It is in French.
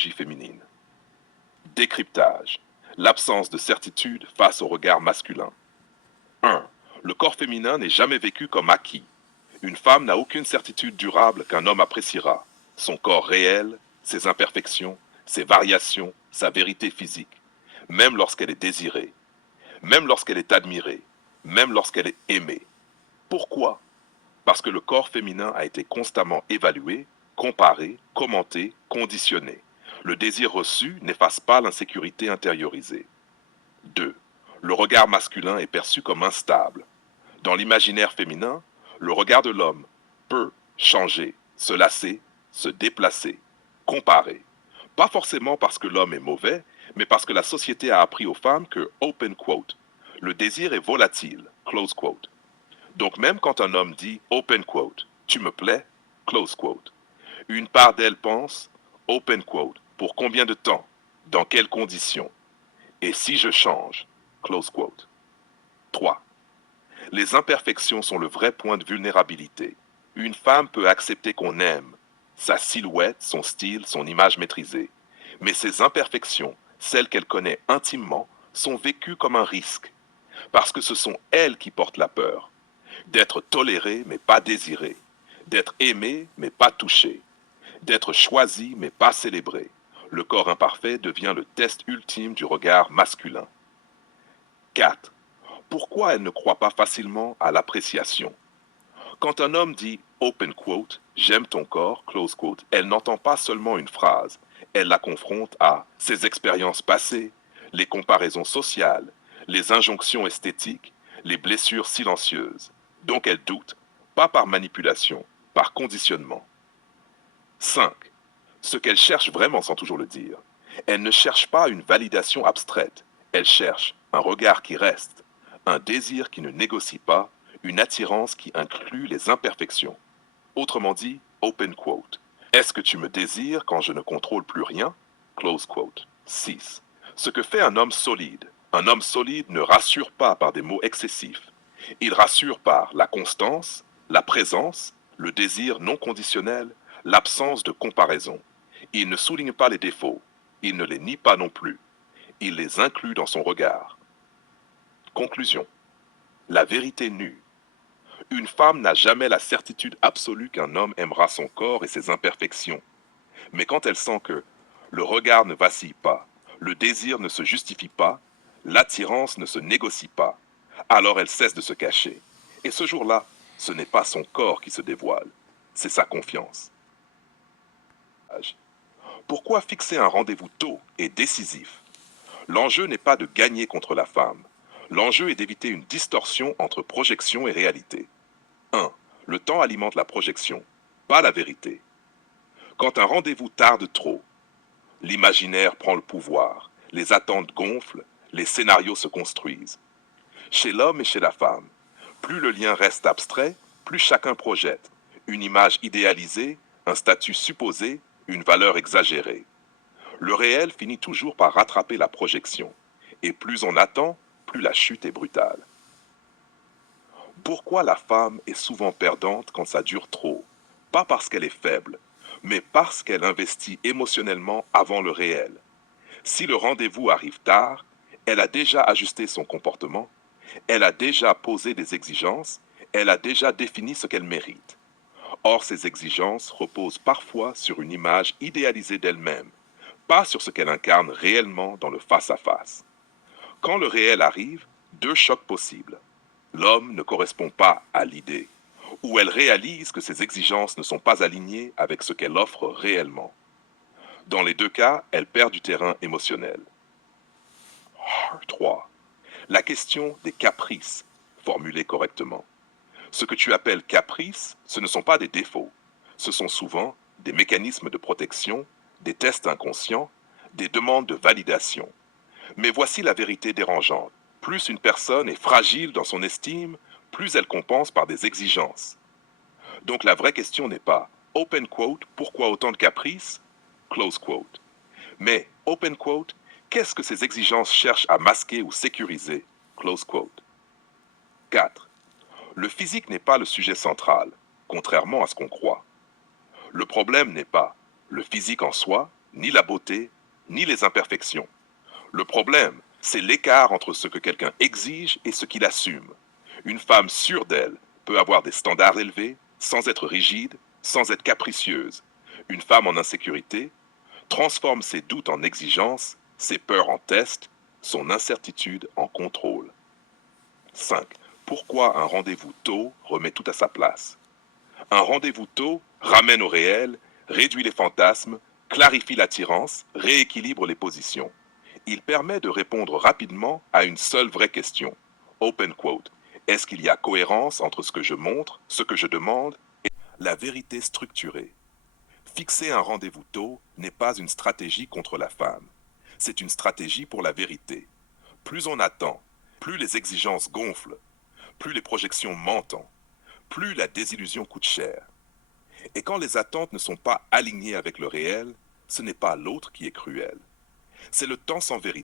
psychologie féminine. Décryptage. L'absence de certitude face au regard masculin. 1. Le corps féminin n'est jamais vécu comme acquis. Une femme n'a aucune certitude durable qu'un homme appréciera. Son corps réel, ses imperfections, ses variations, sa vérité physique. Même lorsqu'elle est désirée. Même lorsqu'elle est admirée. Même lorsqu'elle est aimée. Pourquoi? Parce que le corps féminin a été constamment évalué, comparé, commenté, conditionné. Le désir reçu n'efface pas l'insécurité intériorisée. 2. Le regard masculin est perçu comme instable. Dans l'imaginaire féminin, le regard de l'homme peut changer, se lasser, se déplacer, comparer. Pas forcément parce que l'homme est mauvais, mais parce que la société a appris aux femmes que, open quote, le désir est volatile, close quote. Donc même quand un homme dit, open quote, tu me plais, close quote, une part d'elle pense, open quote, pour combien de temps, dans quelles conditions, et si je change, close quote. 3. Les imperfections sont le vrai point de vulnérabilité. Une femme peut accepter qu'on aime sa silhouette, son style, son image maîtrisée. Mais ces imperfections, celles qu'elle connaît intimement, sont vécues comme un risque. Parce que ce sont elles qui portent la peur. D'être tolérée mais pas désirée. D'être aimée mais pas touchée. D'être choisie mais pas célébrée. Le corps imparfait devient le test ultime du regard masculin. 4. Pourquoi elle ne croit pas facilement à l'appréciation? Quand un homme dit open quote, j'aime ton corps, close quote, elle n'entend pas seulement une phrase, elle la confronte à ses expériences passées, les comparaisons sociales, les injonctions esthétiques, les blessures silencieuses. Donc elle doute, pas par manipulation, par conditionnement. 5. Ce qu'elle cherche vraiment sans toujours le dire. Elle ne cherche pas une validation abstraite, elle cherche un regard qui reste, un désir qui ne négocie pas, une attirance qui inclut les imperfections. Autrement dit, open quote. Est-ce que tu me désires quand je ne contrôle plus rien? Close quote. 6. Ce que fait un homme solide. Un homme solide ne rassure pas par des mots excessifs. Il rassure par la constance, la présence, le désir non conditionnel, l'absence de comparaison. Il ne souligne pas les défauts. Il ne les nie pas non plus. Il les inclut dans son regard. Conclusion. La vérité nue. Une femme n'a jamais la certitude absolue qu'un homme aimera son corps et ses imperfections. Mais quand elle sent que le regard ne vacille pas, le désir ne se justifie pas, l'attirance ne se négocie pas, alors elle cesse de se cacher. Et ce jour-là, ce n'est pas son corps qui se dévoile, c'est sa confiance. Pourquoi fixer un rendez-vous tôt et décisif? L'enjeu n'est pas de gagner contre la femme. L'enjeu est d'éviter une distorsion entre projection et réalité. 1. Le temps alimente la projection, pas la vérité. Quand un rendez-vous tarde trop, l'imaginaire prend le pouvoir, les attentes gonflent, les scénarios se construisent. Chez l'homme et chez la femme, plus le lien reste abstrait, plus chacun projette une image idéalisée, un statut supposé, une valeur exagérée. Le réel finit toujours par rattraper la projection, et plus on attend, plus la chute est brutale. Pourquoi la femme est souvent perdante quand ça dure trop? Pas parce qu'elle est faible, mais parce qu'elle investit émotionnellement avant le réel. Si le rendez-vous arrive tard, elle a déjà ajusté son comportement, elle a déjà posé des exigences, elle a déjà défini ce qu'elle mérite. Or, ces exigences reposent parfois sur une image idéalisée d'elle-même, pas sur ce qu'elle incarne réellement dans le face-à-face. Quand le réel arrive, deux chocs possibles. L'homme ne correspond pas à l'idée, ou elle réalise que ses exigences ne sont pas alignées avec ce qu'elle offre réellement. Dans les deux cas, elle perd du terrain émotionnel. 3. La question des caprices, formulée correctement. Ce que tu appelles caprices, ce ne sont pas des défauts. Ce sont souvent des mécanismes de protection, des tests inconscients, des demandes de validation. Mais voici la vérité dérangeante. Plus une personne est fragile dans son estime, plus elle compense par des exigences. Donc la vraie question n'est pas open quote, pourquoi autant de caprices? Close quote. Mais open quote, qu'est-ce que ces exigences cherchent à masquer ou sécuriser? Close quote. 4. Le physique n'est pas le sujet central, contrairement à ce qu'on croit. Le problème n'est pas le physique en soi, ni la beauté, ni les imperfections. Le problème, c'est l'écart entre ce que quelqu'un exige et ce qu'il assume. Une femme sûre d'elle peut avoir des standards élevés, sans être rigide, sans être capricieuse. Une femme en insécurité transforme ses doutes en exigences, ses peurs en tests, son incertitude en contrôle. 5. Pourquoi un rendez-vous tôt remet tout à sa place? Un rendez-vous tôt ramène au réel, réduit les fantasmes, clarifie l'attirance, rééquilibre les positions. Il permet de répondre rapidement à une seule vraie question. Open quote. Est-ce qu'il y a cohérence entre ce que je montre, ce que je demande et la vérité structurée? Fixer un rendez-vous tôt n'est pas une stratégie contre la femme. C'est une stratégie pour la vérité. Plus on attend, plus les exigences gonflent, plus les projections mentent, plus la désillusion coûte cher. Et quand les attentes ne sont pas alignées avec le réel, ce n'est pas l'autre qui est cruel. C'est le temps sans vérité.